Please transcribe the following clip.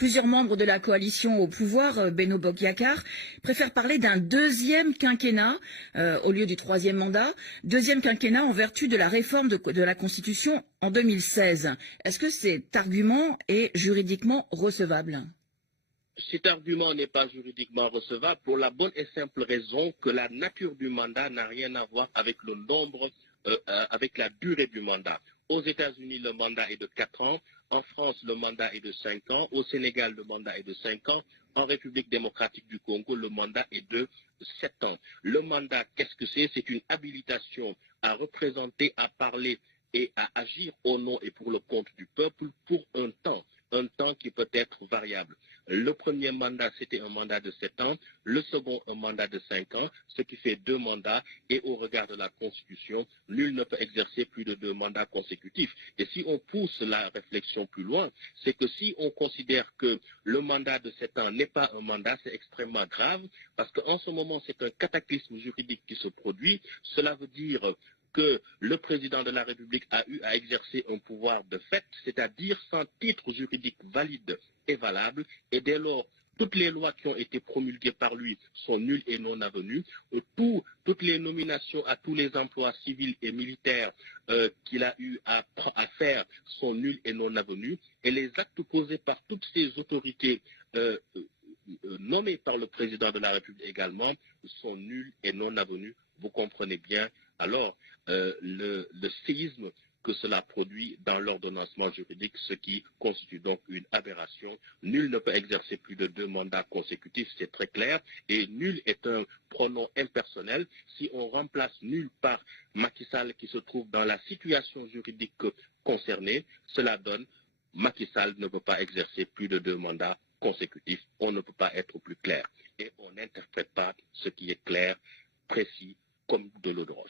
Plusieurs membres de la coalition au pouvoir, Benno Bokk-Yakaar, préfèrent parler d'un deuxième quinquennat au lieu du troisième mandat. Deuxième quinquennat en vertu de la réforme de la Constitution en 2016. Est-ce que cet argument est juridiquement recevable ? Cet argument n'est pas juridiquement recevable pour la bonne et simple raison que la nature du mandat n'a rien à voir avec le nombre, avec la durée du mandat. Aux États-Unis, le mandat est de 4 ans. En France, le mandat est de 5 ans. Au Sénégal, le mandat est de 5 ans. En République démocratique du Congo, le mandat est de 7 ans. Le mandat, qu'est-ce que c'est? C'est une habilitation à représenter, à parler et à agir au nom et pour le compte du peuple pour un temps qui peut être variable. Le premier mandat, c'était un mandat de 7 ans, le second, un mandat de 5 ans, ce qui fait 2 mandats, et au regard de la Constitution, nul ne peut exercer plus de 2 mandats consécutifs. Et si on pousse la réflexion plus loin, c'est que si on considère que le mandat de 7 ans n'est pas un mandat, c'est extrêmement grave, parce qu'en ce moment, c'est un cataclysme juridique qui se produit. Cela veut dire que le président de la République a eu à exercer un pouvoir de fait, c'est-à-dire sans titre juridique valide et valable, et dès lors, toutes les lois qui ont été promulguées par lui sont nulles et non avenues. Toutes les nominations à tous les emplois civils et militaires qu'il a eu à faire sont nulles et non avenues. Et les actes posés par toutes ces autorités nommées par le président de la République également sont nuls et non avenus. Vous comprenez bien alors le séisme que cela produit dans l'ordonnancement juridique, ce qui constitue donc une aberration. Nul ne peut exercer plus de 2 mandats consécutifs, c'est très clair, et nul est un pronom impersonnel. Si on remplace nul par Macky Sall qui se trouve dans la situation juridique concernée, cela donne Macky Sall ne peut pas exercer plus de 2 mandats consécutifs. On ne peut pas être plus clair. Et on n'interprète pas ce qui est clair, précis, comme de l'eau de roche.